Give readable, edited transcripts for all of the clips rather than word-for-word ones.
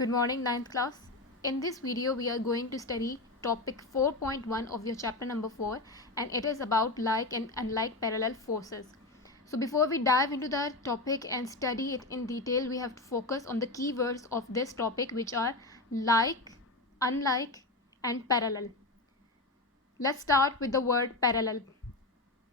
Good morning, ninth class. In this video, we are going to study topic 4.1 of your chapter number 4, and it is about like and unlike parallel forces. So before we dive into the topic and study it in detail, we have to focus on the keywords of this topic, which are like, unlike, and parallel. Let's start with the word parallel.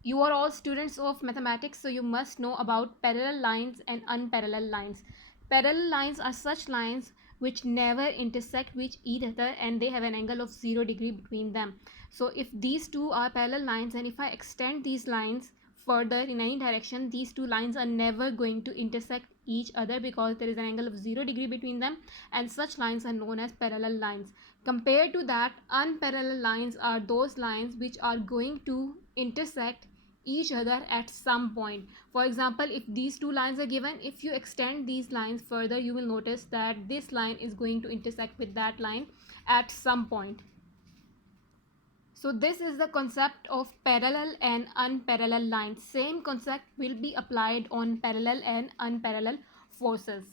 You are all students of mathematics, so you must know about parallel lines and unparalleled lines. Parallel lines are such lines which never intersect with each other, and they have an angle of 0 degree between them. So if these two are parallel lines, and if I extend these lines further in any direction, these two lines are never going to intersect each other because there is an angle of 0 degree between them, and such lines are known as parallel lines. Compared to that, unparalleled lines are those lines which are going to intersect each other at some point. For example, if these two lines are given, if you extend these lines further, you will notice that this line is going to intersect with that line at some point. So this is the concept of parallel and unparalleled lines. Same concept will be applied on parallel and unparalleled forces.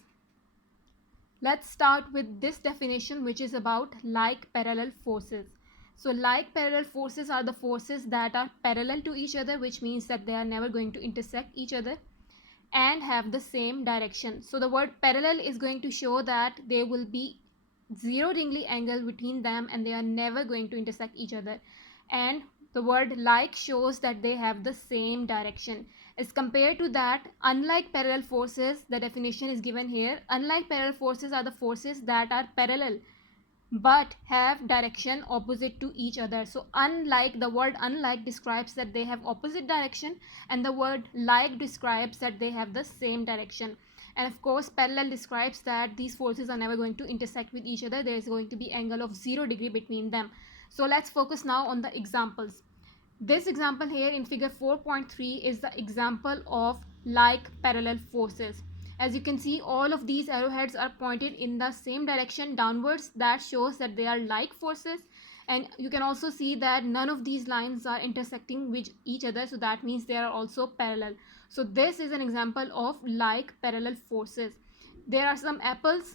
Let's start with this definition, which is about like parallel forces. So like parallel forces are the forces that are parallel to each other, which means that they are never going to intersect each other and have the same direction. So the word parallel is going to show that there will be 0 degree angle between them and they are never going to intersect each other. And the word like shows that they have the same direction. As compared to that, unlike parallel forces, the definition is given here. Unlike parallel forces are the forces that are parallel but have direction opposite to each other. So unlike, the word unlike describes that they have opposite direction, and the word like describes that they have the same direction. And of course, parallel describes that these forces are never going to intersect with each other. There is going to be angle of 0 degree between them. So let's focus now on the examples. This example here in figure 4.3 is the example of like parallel forces. As you can see, all of these arrowheads are pointed in the same direction downwards. That shows that they are like forces. And you can also see that none of these lines are intersecting with each other, so that means they are also parallel. So this is an example of like parallel forces. There are some apples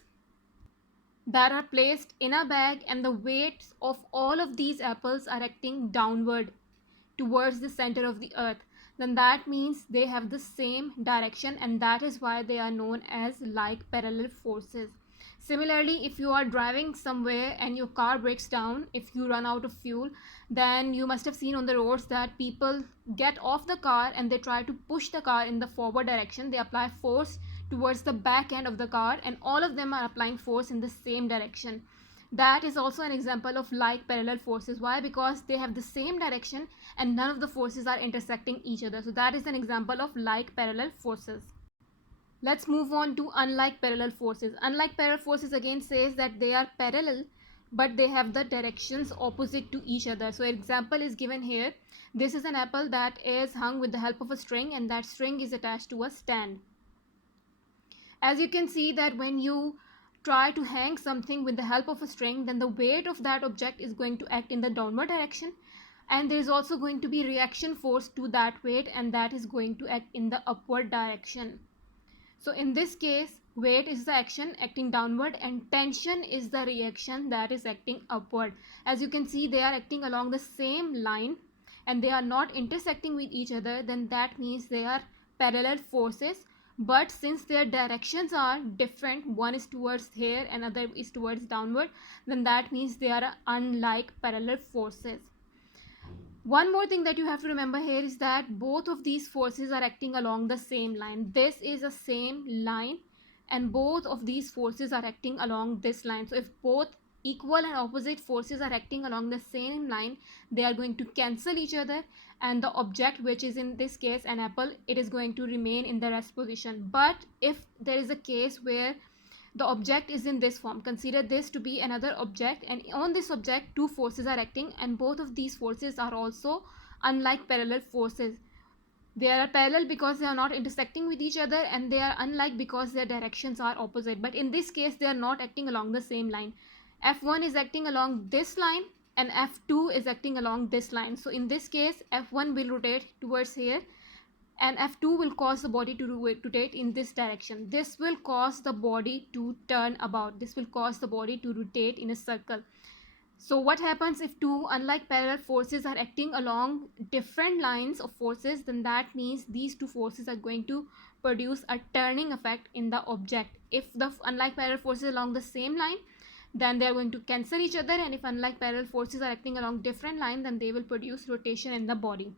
that are placed in a bag, and the weights of all of these apples are acting downward towards the center of the earth. Then that means they have the same direction, and that is why they are known as like parallel forces. Similarly, if you are driving somewhere and your car breaks down, if you run out of fuel, then you must have seen on the roads that people get off the car and they try to push the car in the forward direction. They apply force towards the back end of the car, and all of them are applying force in the same direction. That is also an example of like parallel forces. Why? Because they have the same direction and none of the forces are intersecting each other. So that is an example of like parallel forces. Let's move on to unlike parallel forces. Unlike parallel forces again says that they are parallel but they have the directions opposite to each other. So an example is given here. This is an apple that is hung with the help of a string, and that string is attached to a stand. As you can see that when you try to hang something with the help of a string, then the weight of that object is going to act in the downward direction, and there is also going to be reaction force to that weight, and that is going to act in the upward direction. So in this case, weight is the action acting downward and tension is the reaction that is acting upward. As you can see, they are acting along the same line and they are not intersecting with each other. Then that means they are parallel forces, but since their directions are different, one is towards here and other is towards downward, then that means they are unlike parallel forces. One more thing that you have to remember here is that both of these forces are acting along the same line. This is the same line and both of these forces are acting along this line. So if both equal and opposite forces are acting along the same line, they are going to cancel each other, and the object, which is in this case an apple, it is going to remain in the rest position. But if there is a case where the object is in this form, consider this to be another object, and on this object two forces are acting, and both of these forces are also unlike parallel forces. They are parallel because they are not intersecting with each other, and they are unlike because their directions are opposite. But in this case, they are not acting along the same line. F1 is acting along this line and F2 is acting along this line. So in this case, F1 will rotate towards here and F2 will cause the body to rotate in this direction. This will cause the body to turn about. This will cause the body to rotate in a circle. So what happens if two unlike parallel forces are acting along different lines of forces? Then that means these two forces are going to produce a turning effect in the object. If the unlike parallel forces along the same line, then they are going to cancel each other, and if unlike parallel forces are acting along different line, then they will produce rotation in the body.